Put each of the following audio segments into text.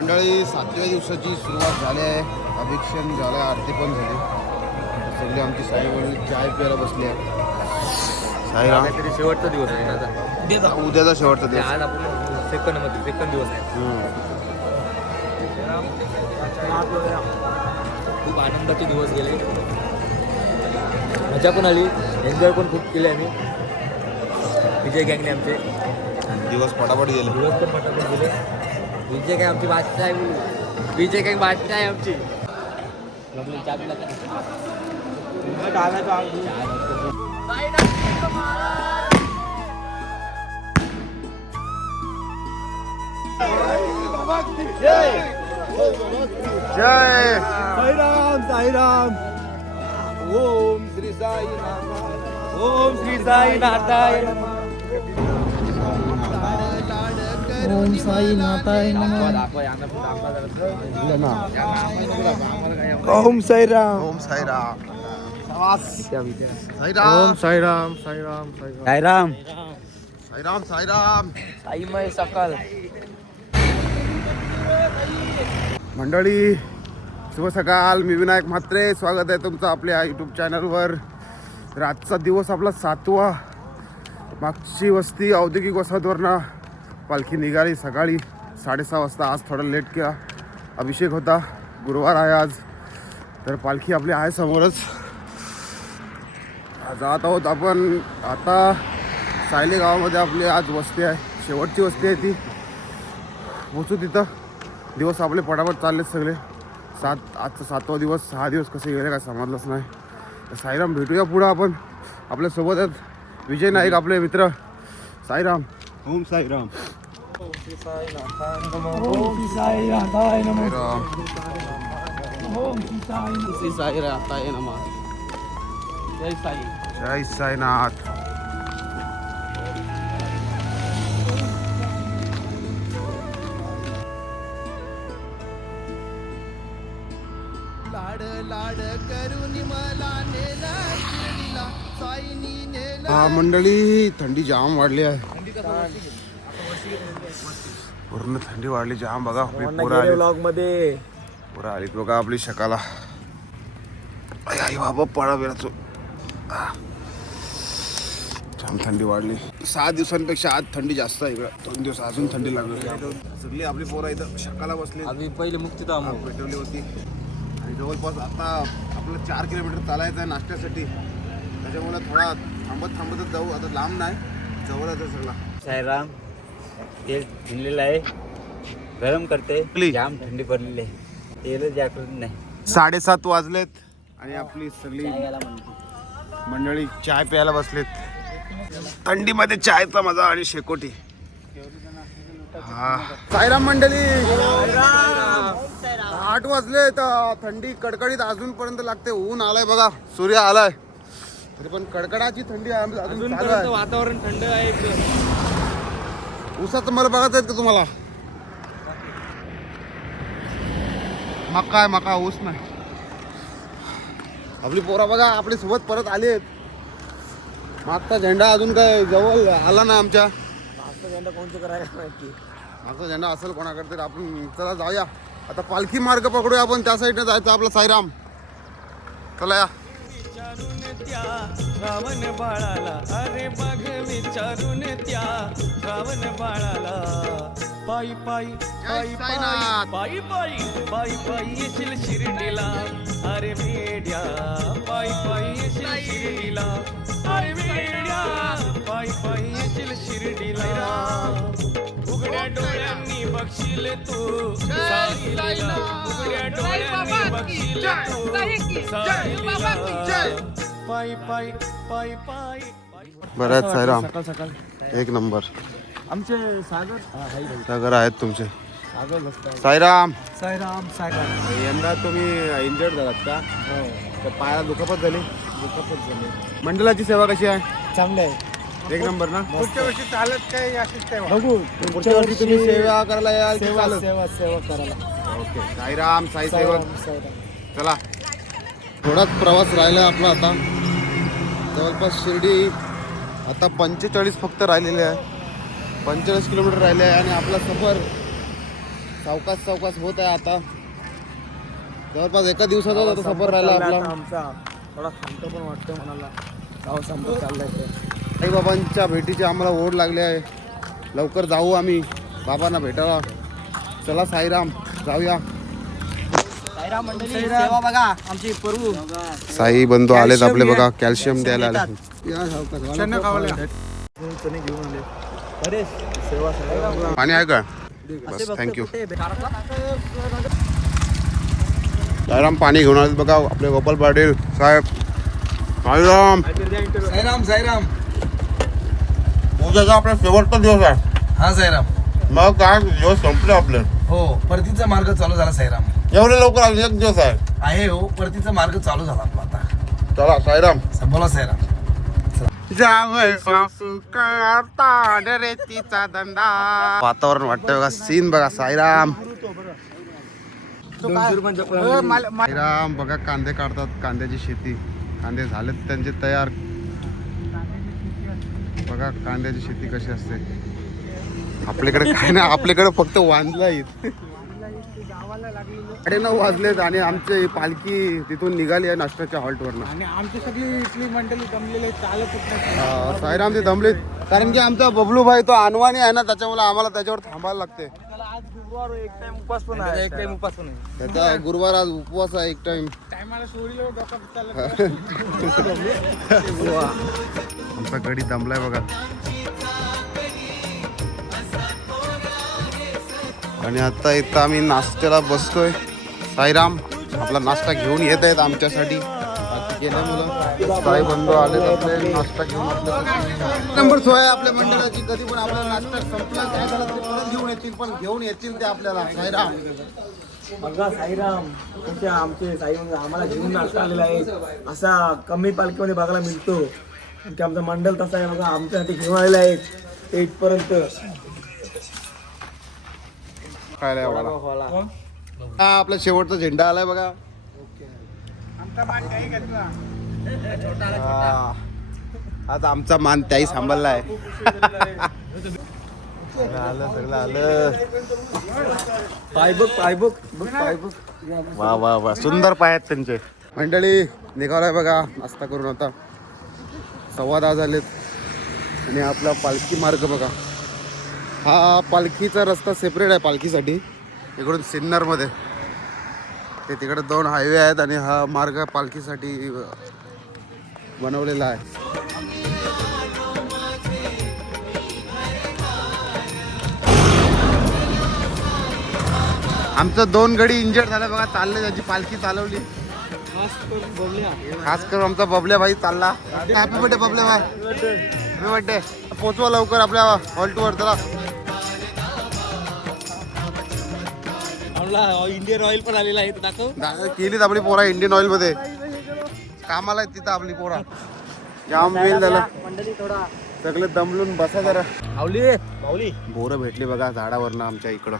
मंडळी 7व्या दिवसाची सुरुवात झाली आहे. अभिषेक झाला, आरती पण झाली. सगळी आमची साई वडील चाय प्यायला बसली आहे. साईराम तरी शेवटचा दिवस आहे आता. उद्याचा शेवटचा दिवस. आज आपण सेकंड दिवस आहे. खूप आनंदाचे दिवस गेले, मजा पण आली, एन्जॉय पण खूप केले आम्ही. विजय गँगने आमचे दिवस पटापट गेले. गेले. विजय गँग आमची बादशाह आहे. विजय गँग बादशाह आहे आमची. जय साईराम साईराम. ओम श्री साई ओम श्री साई नाथाय ओम साई नाथाय नमः. ओम साईराम. ओम साईराम. ओम साईराम साईराम साईराम. साईराम साईराम. साईमय सकाळ. मंडळी शुभ सकाळ. मी विनायक म्हात्रे, स्वागत आहे तुमचं आपल्या यूट्यूब चॅनलवर. तर आजचा दिवस आपला 7वा. मागची वस्ती औद्योगिक वसाहतवरनं पालखी निघाली सकाळी 6:30 वाजता. आज थोडा लेट केला, अभिषेक होता, गुरुवार आहे आज. तर पालखी आपली आहे समोरच. जात आहोत आपण आता. सायले गावामध्ये आपली आज वस्ती आहे, शेवटची वस्ती आहे ती. पोचू तिथं. दिवस आपले पटापट चाललेत सगळे. आजचा 7वा दिवस. 6 दिवस कसे गेले काय समजलंच नाही. तर साईराम भेटूया पुढं आपण. आपल्यासोबत आहेत विजय नाईक, आपले मित्र. साईराम. ओम साईराम. ओम श्री साई नाथाय नमः. ओम श्री साई नाथाय नमः. जय साई. जय साईनाथ. हा मंडळी, थंडी जाम वाढली आहे. पूर्ण थंडी वाढली जाम. बघा ब्लॉग मध्ये पुरा आली बघा आपली शकाला. आई बाबा पळा वेळाचो. जाम थंडी वाढली. 6 दिवसांपेक्षा आज थंडी जास्त आहे इकडं. 2 दिवस अजून थंडी लागली. सगळी आपली पोरं इथं शकाला बसली. आम्ही पहिले मुक्तीधाम पेटवली होती. आणि जवळपास आता आपलं 4 किलोमीटर चालायचं आहे नाश्त्यासाठी. त्याच्यामुळे थोडा थांबतच जाऊ. आता लांब नाही, जवळच आहे सगळा. साईराम. तेल भिनलेलं आहे, गरम करते. जाम थंडी पडलेली आहे, तेलच जागृत नाही. 7:30 वाजलेत आणि आपली सगळी मंडळी चाय प्यायला बसलेत. थंडीमध्ये चायचा मजा आणि शेकोटी. हा साईराम मंडळी. 8 वाजले तर थंडी कडकडीत अजूनपर्यंत लागते. ऊन आलाय बघा, सूर्य आलाय, तरी पण कडकडाची थंडी अजून चालू आहे. वातावरण थंड आहे. ऊसाचं मला बघायचं आहे का तुम्हाला? मका आहे, मका, ऊस नाही. आपली पोरा बघा आपली सोबत परत आली आहेत. मागचा झेंडा अजून काय जवळ आला ना आमच्या. मागचा झेंडा कोणतं करायला माहिती. मागचा झेंडा असेल कोणाकडे तरी. आपण चला जाऊया आता, पालखी मार्ग पकडूया आपण. त्या साईडने जायचं आपलं. साईराम चला या. श्रावण बाळाला, अरे बघ विचारून त्या श्रावण बाळाला. पायी पायी पायी साईनाथ. पायी पायी पायी पायी येशील शिर्डीला अरे मेड्या पायी पायी येशील शिर्डीला अरे मेड्या पायी पायी येशील शिर्डीला उघड्या डोळ्यांनी बघशील तू साईला उघड्या डोळ्यांनी बघशील तू साईला पायी पायी पायी पायी बरं आहेत साईराम, सकाळ सकाळ एक नंबर. आमचे सागर सागर आहेत तुमचे. सागर बसतात साईराम, साईराम सागर यंदा तुम्ही इंजर्ड झालात का? हो तर पायाला दुखापत झाली. दुखापत झाले मंडळाची सेवा कशी आहे? चांगले आहे एक नंबर ना. पुढच्या वर्षी चालत काय अशीच सेवा बघू पुढच्या वर्षी तुम्ही सेवा करायला याल की सेवा चालत? सेवा सेवा करायला ओके. साईराम, साई सेवक. साईराम चला, थोडाच प्रवास राहिला आपला आता. जवळपास शिर्डी आता 45 फक्त राहिलेले आहे. 45 किलोमीटर राहिले आहे आणि आपला सफर सावकाश सावकाश होत आहे. आता जवळपास एका दिवसाचा आता सफर राहिला आपला. आमचा थोडा शांत पण वाटतं मनाला गाव संपत चाललाय साईबाबांच्या भेटीची आम्हाला ओढ लागली आहे. लवकर जाऊ आम्ही बाबांना भेटायला. चला साईराम, जाऊया. साईराम मंडळी सेवा बघा आमची प्रभू साई बंधू आलेत आपले बघा, कॅल्शियम द्यायला आले. चणे घेऊन आले अरे सेवा सेवा पाणी आहे का? बस, थँक्यू. साईराम पाणी घेऊन आले बघा आपले गोपाल पाटील साहेब. साईराम, साईराम साईराम उद्याचा आपला शेवटचा दिवस आहे. हा साईराम मग काय दिवस संपले आपले. हो परतीचा मार्ग चालू झाला साईराम एवढे लवकर आले? एक दिवस आहे. आहे हो परतीचा मार्ग चालू झाला आपला आता चला साईराम. बोला साईराम वातावरण वाटतं बघा, सीन बघा. साईराम, साईराम बघा कांदे काढतात, कांद्याची शेती. कांदे झालेत त्यांचे तयार. बघा कांद्याची शेती कशी असते. आपल्याकडे काय नाही, आपल्याकडे फक्त वांदला येत. 9:30 वाजलेत आणि आमची पालखी तिथून निघाली आहे नाश्त्याच्या हॉल्टवरनं. आणि आमची सगळी इथली मंडळी जमलेली चालत साईराम ते दमलेत कारण की आमचा बबलू भाई तो अनवाणी आहे ना, त्याच्यामुळे आम्हाला त्याच्यावर थांबायला लागते. आज गुरुवार एक टाइम उपवास पण आहे एक टाइम उपवास पण आहे त्याचा गुरुवार आज उपवास आहे एक टाइम. टायमाला सोडीला डोका चालला आमचा गडी दमलाय बघा. आणि आता इथं आम्ही नाश्त्याला बसतोय. साईराम आपला नाश्ता घेऊन येत आहेत आमच्यासाठी. मुलं साई बंधू आले आपले नाश्ता घेऊन. नंबर सोय आपल्या मंडळाची. कधी पण आपला नाश्ता संपला काय झाला तरी परत घेऊन येतील, पण घेऊन येतील ते आपल्याला. साईराम बघा साईराम तुमचे आमचे साई म्हणजे आम्हाला घेऊन नाश्ता आलेला आहे असा कमी पालखीमध्ये बघायला मिळतो. की आमचं मंडळ तसं आहे बघा आमच्यासाठी घेऊन आलेलं आहे ते इथपर्यंत. काय हा आपला शेवटचा झेंडा आलाय बघा. हा. आज आमचा मान त्याही सांभाळलाय. आलं सगळं आलं. पायबुक वा वा वा, सुंदर पाय आहेत त्यांचे. मंडळी निघालाय बघा नाश्ता करून. आता 10:15 झालेत आणि आपला पालखी मार्ग बघा. हा पालखीचा रस्ता सेपरेट आहे पालखीसाठी. इकडून सिन्नरमध्ये ते तिकडे 2 हायवे आहेत आणि हा मार्ग पालखीसाठी बनवलेला आहे. आमचं 2 गडी इंजर्ड झालं बघा, चालले त्याची पालखी चालवली. खास करून आमचा बबल्या भाई चालला. हॅपी बर्थडे बबल्या भाई, हॅपी बर्थडे. पोचवा लवकर आपल्या हॉल्टवर. चला इंडियन ऑइल पण आलेला आहे दाखव. केलीत आपली पोरा इंडियन ऑइल मध्ये कामाला आहेत तिथं आपली पोरा. जाम वेळ झाला, सगळे दमलून बसा जरा. माऊली बोरं भेटली बघा झाडावरनं आमच्या इकडं.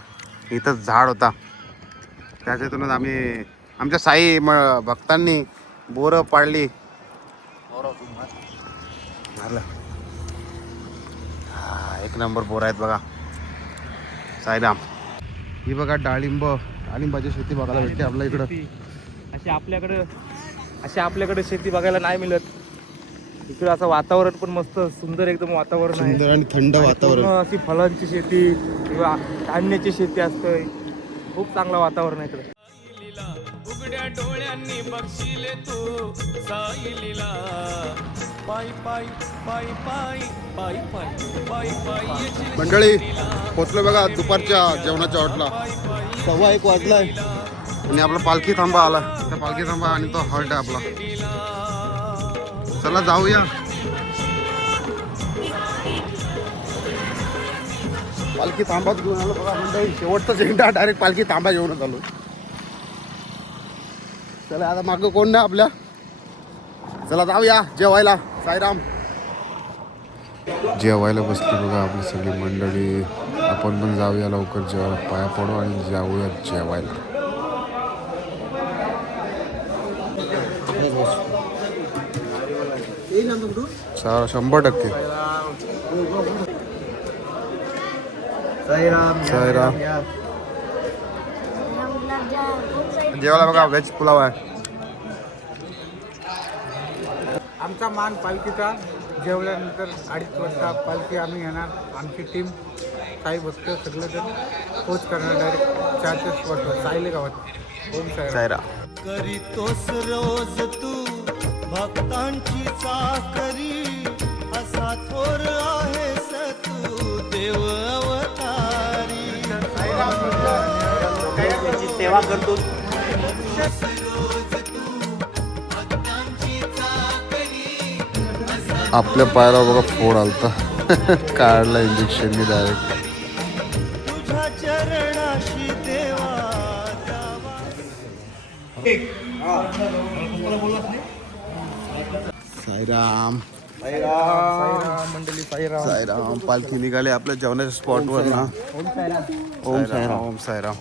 इथंच झाड होता, त्याच्यातूनच आम्ही आमच्या साई भक्तांनी बोरं पाडली. झालं. हा एक नंबर बोर आहेत बघा. साईराम ही बघा डाळिंबाची शेती बघायला भेटते आपल्या इकडं. अशी आपल्याकडे शेती बघायला नाही मिळत. इकडे असं वातावरण पण मस्त सुंदर एकदम वातावरण आहे. सुंदर आणि थंड आणि वातावरण. पूर्ण अशी फळांची शेती किंवा धान्याची शेती असते. खूप चांगलं वातावरण आहे इकडे. उघड्या डोळ्यांनी बघशील तू साईलीला पायी पायी पायी पायी पायी पायी पायी पायी येशील मंडळी पोचलो बघा दुपारच्या जेवणाच्या हॉटला. 1:15 वाजलाय आणि आपला पालखी थांबा आला. त्या पालखी थांबा आणि तो हॉल्ट आहे आपला. चला जाऊया. पालखी थांबाच घेऊन आलो बघा मंडळी. शेवटचा झेंडा डायरेक्ट पालखी थांबा घेऊनच आलो. चला आता मागं कोण नाही आपल्या. चला जाऊया जेवायला. साईराम. जेवायला बसली बघा आपली सगळी मंडळी. आपण पण जाऊया लवकर जेवायला. पाया पडू आणि जाऊया जेवायला. 100%. साईराम. साईराम. जेवायला बघा व्हेज पुलाव आहे. आमचा मान पालखीचा. जेवल्यानंतर 2:30 वाजता पालखी आम्ही येणार. आमची टीम काही भक्त सगळं जण पोच करणार डायरेक्ट 4च्या स्पॉटवर सायले गावात. ओम साईराम. करीतोस रोज तू भक्तांची चाकरी असा थोर आहेस तू देव अवतारी. त्याची सेवा करतो. आपल्या पायाला बघा फोड आलता. काढला इंजेक्शननी डायरेक्ट. तुझ्या चरणाशी देवा साईराम. साईराम मंडळी. साईराम. साईराम. पालखी निघाली आपल्या जेवणाच्या स्पॉटवर ना. ओम साईराम. ओम साईराम. ओम साईराम.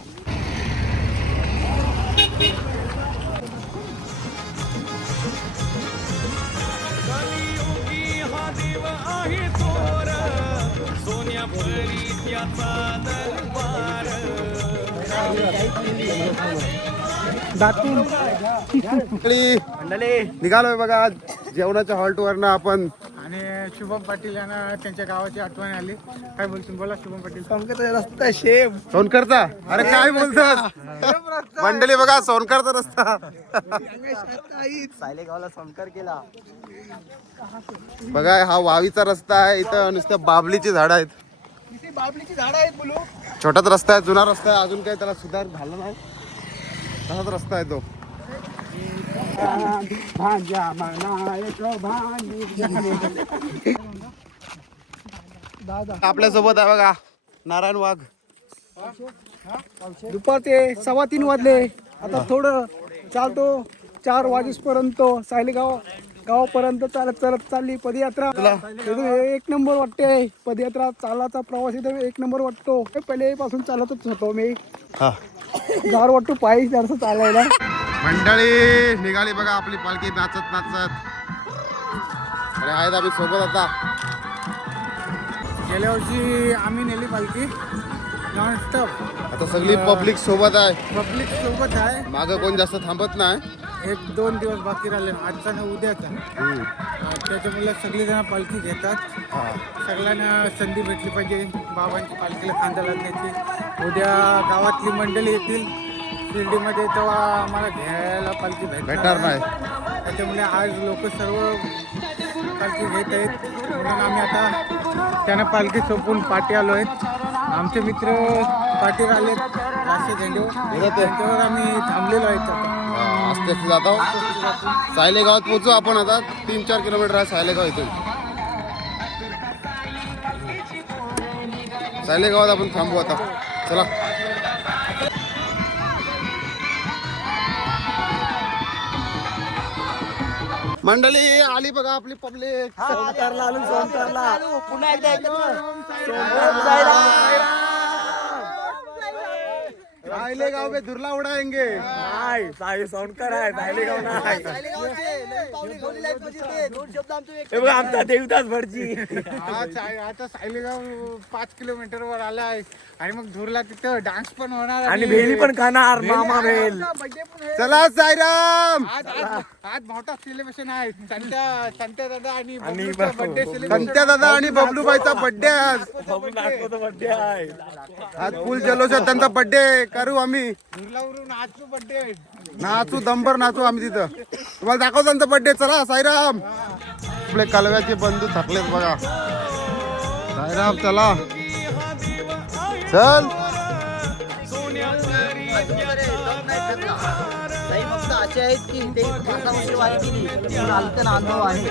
कलियुगी हा देव आहे थोर सोन्या परी त्याचा दरबार. मंडळी निघालोय बघा जेवणाच्या हॉल्टवर ना आपण. आणि शुभम पाटील यांना त्यांच्या गावाची आठवण आली. काय बोलतील बोला शुभम पाटील. रस्ता शेम. सोनकरचा. अरे काय बोलतात मंडळी बघा सोनकरचा रस्ता. सायले गावाला संस्कार केला. बघा हा वावीचा रस्ता आहे. इथं नुसतं बाबलीची झाडं आहेत. बाबलीची झाडं आहेत बोलू. छोटाच रस्ता आहे. जुना रस्ता आहे. अजून काही त्याला सुधार झाला नाही. तसाच रस्ता आहे तो. आपल्यासोबत आहे बघा नारायण वाघ. दुपारचे 3:15 वाजले. आता थोडं चालतो 4 वाजेपर्यंत सायलेगाव गावापर्यंत चालत चालली पदयात्रा. इथून एक नंबर वाटते. पदयात्रा चालाचा प्रवास इथं एक नंबर वाटतो. पहिलेपासून चालतच होतो मी. हा गार वाटतो पायी जरासं चालायला. मंडळी निघाली बघा आपली पालखी नाचत नाचत. अरे आहेत आम्ही सोबत आता. गेल्या वर्षी आम्ही नेली पालखी नॉनस्टॉप. आता सगळी पब्लिक सोबत आहे. पब्लिक सोबत आहे. मागं कोण जास्त थांबत नाही. 1-2 दिवस बाकी राहिले. आजचा ना उद्याचा. त्याच्यामुळे सगळेजण पालखी घेतात. सगळ्यांना संधी भेटली पाहिजे बाबांची पालखीला खांदा लागण्याची. उद्या गावातली मंडळी येतील शिर्डीमध्ये तेव्हा आम्हाला घ्यायला पालखी भेटणार नाही. त्याच्यामुळे आज लोक सर्व पालखी घेत आहेत. म्हणून आम्ही आता त्यांना पालखी सोपून पाठी आलो आहेत. आमचे मित्र पाठीवर आलेत राष्ट्रीय झेंडेवर. त्यांच्यावर आम्ही थांबलेलो आहेत आता. असते जातो. सायले गावात पोहोचू आपण आता. 3-4 किलोमीटर आहे सायले गाव इथून. सायले गावात आपण थांबू आता. चला मंडळी आली बघा आपली पब्लिक. सोनकारला आलो. सोनकारला पुन्हा एकदा सायले गाव में धुरला उड़ाएंगे. नाही. सोनकर आहे. सायलेगाव नाही. हे बघा आमचा देवदास भटजी. आता सायलेगाव 5 किलोमीटरवर आला आहे आणि मग धुरला तिथं डान्स पण होणार आणि भेली पण खाणार मामा भेल. चला साईराम. आज मोठा सेलिब्रेशन आहे. संत्या दादा आणि बर्थडे संत्या दादा आणि बबलूबाईचा बर्थडे आज. बर्थडे आहे. आज फुल जल्लोषात त्यांचा बर्थडे करू आम्ही. धुरलावरून आजचं बर्थडे. नाचू दंबर नाचू आम्ही तिथं. तुम्हाला दाखवतो त्यांचा बर्थडे. चला साईराम. आपले कालव्याचे बंधू थकलेत बघा. साईराम चला चल. फक्त असे आहेत की ते 5 वर्ष वारी केली चालतं अनुभव आहे.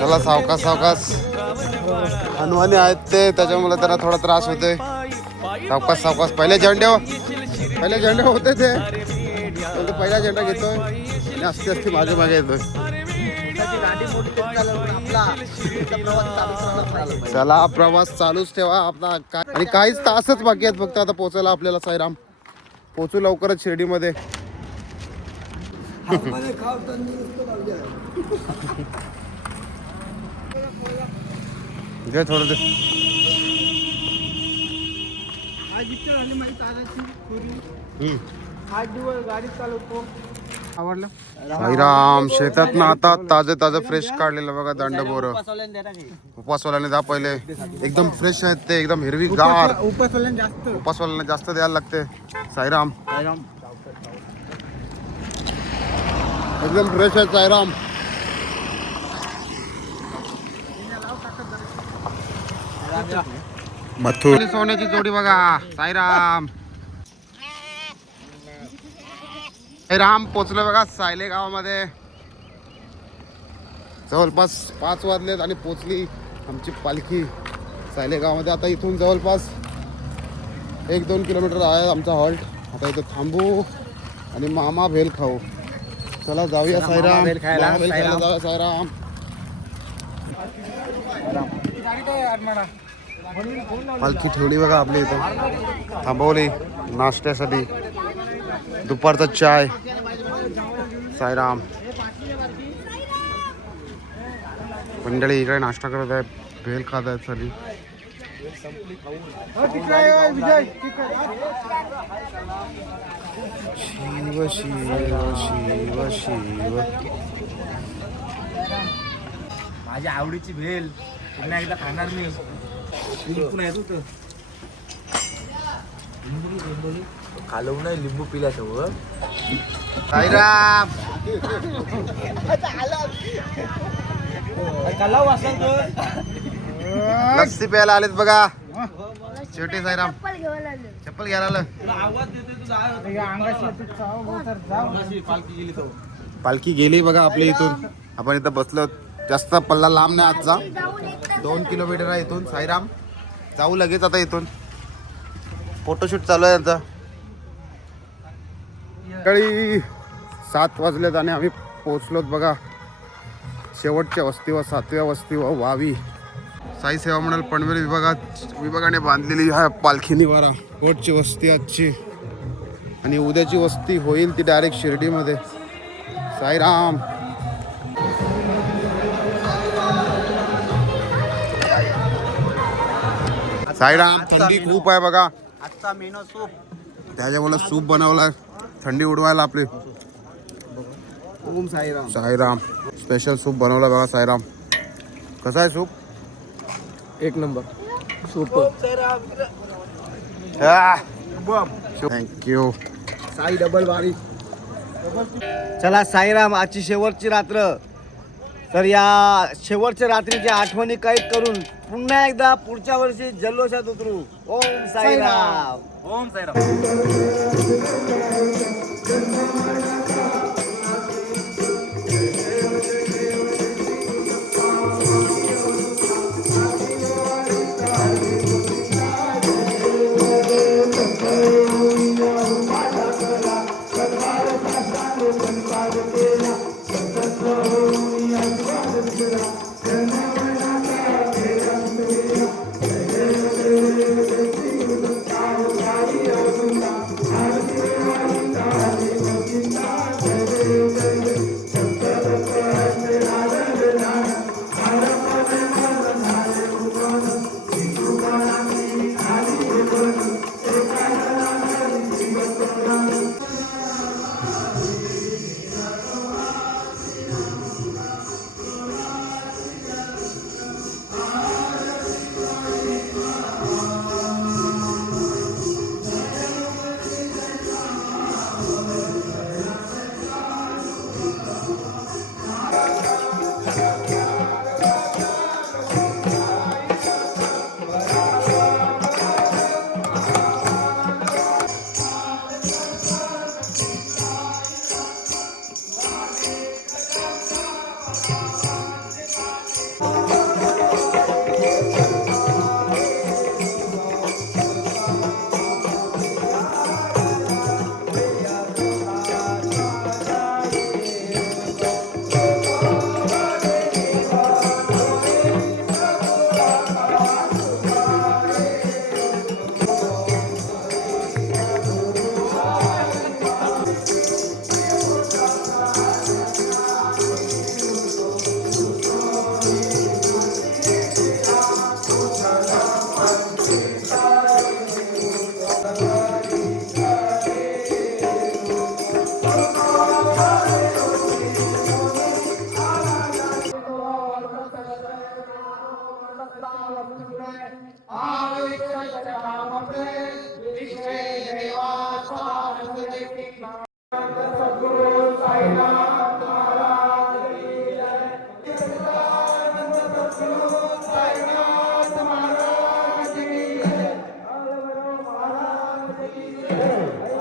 चला सावकाश सावकाश. हनुमानी आहेत ते त्याच्यामुळे त्यांना थोडा त्रास होतोय. सावकाश सावकाश. पहिले झेंडे होते ते. तो पहिला झेंडा घेतोय आणि असते असते मागे मागे येतोय. गाडी मोठी तरी चालेल पण आपला प्रवास चालूच राहिला पाहिजे. चला प्रवास चालूच ठेवा आपला. आणि काहीच तासच बाकी आहेत फक्त आता पोहोचायला आपल्याला. साईराम पोहोचू लवकरच शिर्डीमध्ये. घे थोडं ते. आठ दिवस गाडी चालवतो. आवडलं. साईराम शेतात ना आता ताजे ताजे फ्रेश काढलेलं बघा दांड बोर. उपासवाल्याने द्या पहिले. एकदम फ्रेश आहेत ते. एकदम हिरवी गार. उपासवाल्यांना जास्त द्यायला लागते. साईराम एकदम फ्रेश आहे साईराम. मथुर सोन्याची जोडी बघा. साईराम साईराम पोचलो बघा सायले गावामध्ये. जवळपास 5 वाजलेत आणि पोचली आमची पालखी सायले गावामध्ये. आता इथून जवळपास 1-2 किलोमीटर आहे आमचा हॉल्ट. आता इथं थांबू आणि मामा भेल खाऊ. चला जाऊया साईराम. मामा भेल खायला जाऊया साईराम. पालखी ठेवली बघा आपली इथं. थांबवली नाश्त्यासाठी. दुपारचा चाय. साईराम मंडळी इकडे नाश्ता करत आहे. भेल खात आहेत सगळी. शिव शिव शिव शिव. माझ्या आवडीची भेल पुन्हा एकदा खाणार मी. पुन्हा येत होतं खालवू नाही लिंबू पिल्यासोबत. साईराम लस्सी प्यायला आलेत बघा. शेवटी साईराम चप्पल घ्यायला आलं. पालखी गेली बघा आपल्या इथून. आपण इथं बसलो. जास्त पल्ला लांब नाही आजचा. 2 किलोमीटर आहे इथून. साईराम जाऊ लगेच आता इथून. फोटोशूट चालू आहे त्यांचा. सकाळी 7 वाजलेत आणि आम्ही पोहोचलोत बघा शेवटच्या वस्तीवर. 7व्या वस्तीवर वावी. साई सेवा मंडळ पनवेल विभागाने बांधलेली हा पालखी निवारा. शेवटची वस्ती आजची आणि उद्याची वस्ती होईल ती डायरेक्ट शिर्डीमध्ये. साईराम साईराम. थंडी खूप आहे बघा. आजचा मेनू सूप. त्याच्यामुळे सूप बनवलाय थंडी उडवायला आपली. ओम साईराम. साईराम स्पेशल सूप बनवला बघा. साईराम कसं आहे soup? 1 number soup. Thank you. Sai double वारी. चला साईराम आजची शेवटची रात्र. तर या शेवटच्या रात्रीच्या आठवणी कैद करून पुन्हा एकदा पुढच्या वर्षी जल्लोषात उतरू. ओम साईराम. ओम साईराम.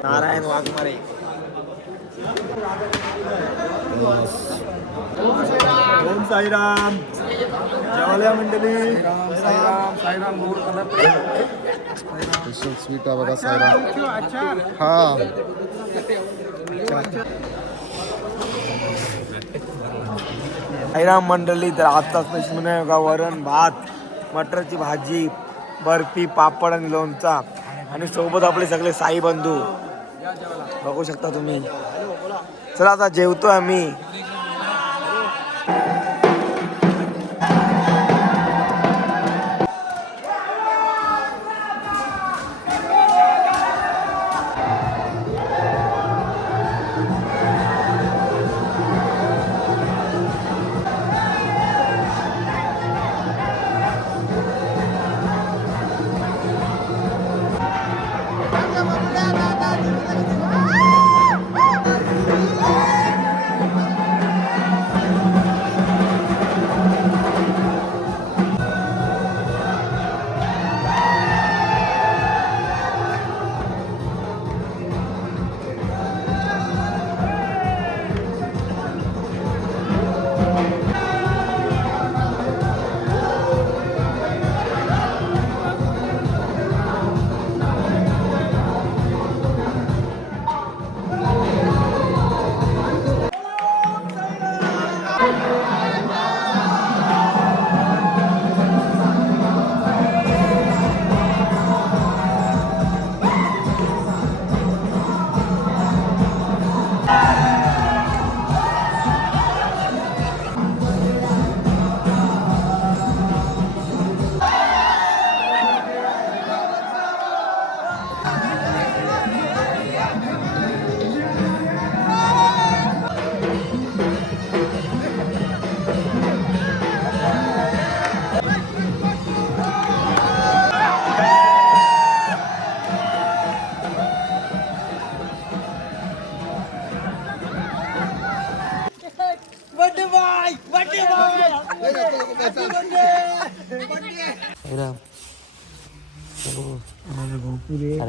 नारायण वाघमारे. ओम साईराम. जेवायला मंडळी. स्पेशल स्वीट आहे बघा साईराम. हा साईराम मंडळी. तर आता स्पेशल म्हणजे बघा वरण भात, मटरची भाजी, बर्फी, पापड आणि लोणचा आणि सोबत आपले सगळे साई बंधू बघू शकता तुम्ही. चला आता जेवतोय आम्ही.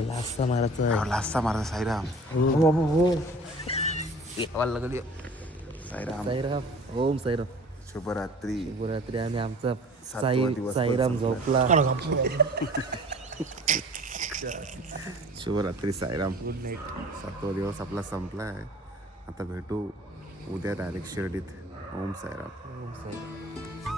लास्ता मारायचं लास्ता मारा साईराम. साईराम. साईराम. ओम साईराम. शुभरात्री. शिवरात्री आणि आमचा सातवा दिवस साईराम पण झोपला. शुभरात्री साईराम. Good night. 7वा दिवस आपला संपला आहे. आता भेटू उद्या डायरेक्ट शिर्डीत. ओम साईराम. ओम साईराम.